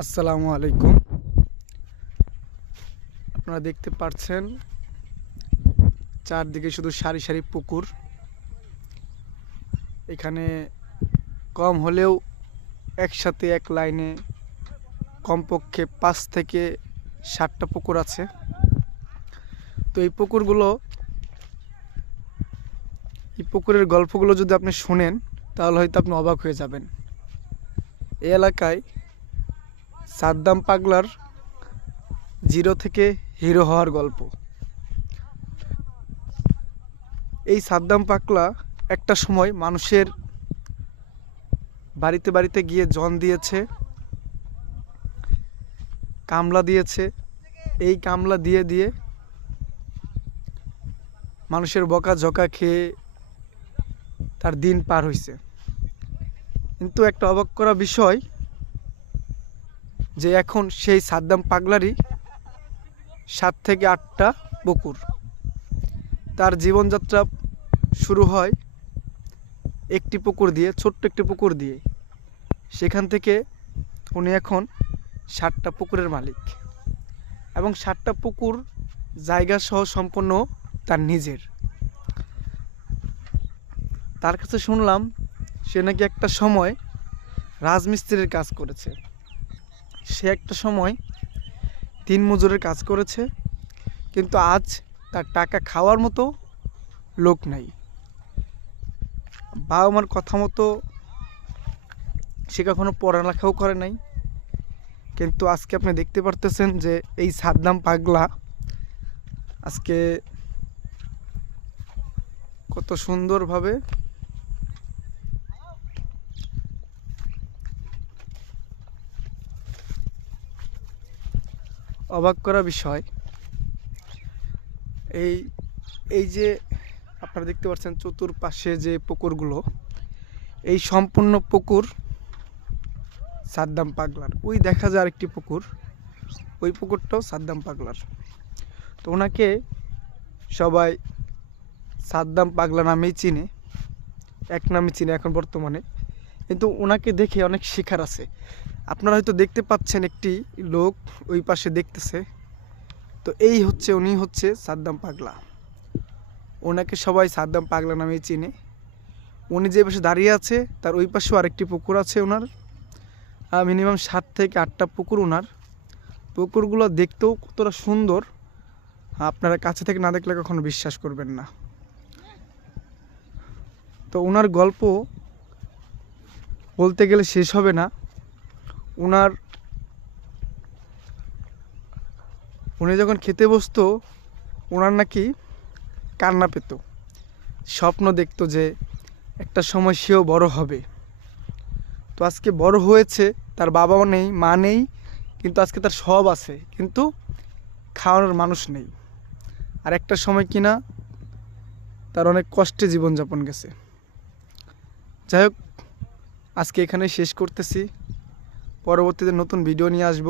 আসসালামু আলাইকুম। আপনারা দেখতে পাচ্ছেন চারদিকে শুধু সারি সারি পুকুর। এখানে কম হলেও একসাথে এক লাইনে কমপক্ষে পাঁচ থেকে ষাটটা পুকুর আছে। তো এই পুকুরগুলো, এই পুকুরের গল্পগুলো যদি আপনি শুনেন, তাহলে হয়তো আপনি অবাক হয়ে যাবেন। এই এলাকায় সাদ্দাম পাগলার জিরো থেকে হিরো হওয়ার গল্প। এই সাদ্দাম পাগলা একটা সময় মানুষের বাড়িতে বাড়িতে গিয়ে জন দিয়েছে, কামলা দিয়েছে। এই কামলা দিয়ে দিয়ে মানুষের বকা ঝকা খেয়ে তার দিন পার হয়েছে কিন্তু একটা অবাক করা বিষয় যে এখন সেই সাদ্দাম পাগলারই সাত থেকে আটটা পুকুর তার জীবনযাত্রা শুরু হয় একটি পুকুর দিয়ে, ছোট্ট একটি পুকুর দিয়ে। সেখান থেকে উনি এখন ষাটটা পুকুরের মালিক। এবং ষাটটা পুকুর জায়গা সহ সম্পন্ন তার নিজের। তার কাছে শুনলাম সে নাকি একটা সময় রাজমিস্ত্রির কাজ করেছে। সে একটা সময় তিন মজুরের কাজ করেছে, কিন্তু আজ তার টাকা খাওয়ার মতো লোক নাই। বাবা মার কথা মতো সে কখনো পড়ালেখাও করে নাই। কিন্তু আজকে আপনি দেখতে পারতেছেন যে এই সাদ্দাম পাগলা আজকে কত সুন্দরভাবে অবাক করা বিষয়। এই এই যে আপনারা দেখতে পাচ্ছেন চতুর্পাশে যে পুকুরগুলো, এই সম্পূর্ণ পুকুর সাদ্দাম পাগলার। ওই দেখা যায় আরেকটি পুকুর, ওই পুকুরটাও সাদ্দাম পাগলার। তো ওনাকে সবাই সাদ্দাম পাগলা নামেই চিনে, এক নামে চিনে এখন বর্তমানে। কিন্তু ওনাকে দেখে অনেক শেখার আছে। আপনারা হয়তো দেখতে পাচ্ছেন একটি লোক ওই পাশে দেখতেছে। তো এই হচ্ছে, উনি হচ্ছে সাদ্দাম পাগলা। ওনাকে সবাই সাদ্দাম পাগলা নামেই চিনে। উনি যে পাশে দাঁড়িয়ে আছে, তার ওই পাশেও আরেকটি পুকুর আছে ওনার। মিনিমাম সাত থেকে আটটা পুকুর ওনার। পুকুরগুলো দেখতেও কতটা সুন্দর। আপনারা কাছে থেকে না দেখলে কখনো বিশ্বাস করবেন না। তো ওনার গল্প বলতে গেলে শেষ হবে না। ওনার উনি যখন খেতে বসতো ওনার নাকি কান্না পেত। স্বপ্ন দেখতো যে একটা সময় সেও বড় হবে। তো আজকে বড় হয়েছে, তার বাবাও নেই, মা নেই, কিন্তু আজকে তার সব আছে। কিন্তু খাওয়ানোর মানুষ নেই। আর একটা সময় কিনা তার অনেক কষ্টে জীবনযাপন গেছে। যাই হোক আজকে এখানে শেষ করতেছি। পরবর্তীতে নতুন ভিডিও নিয়ে আসব।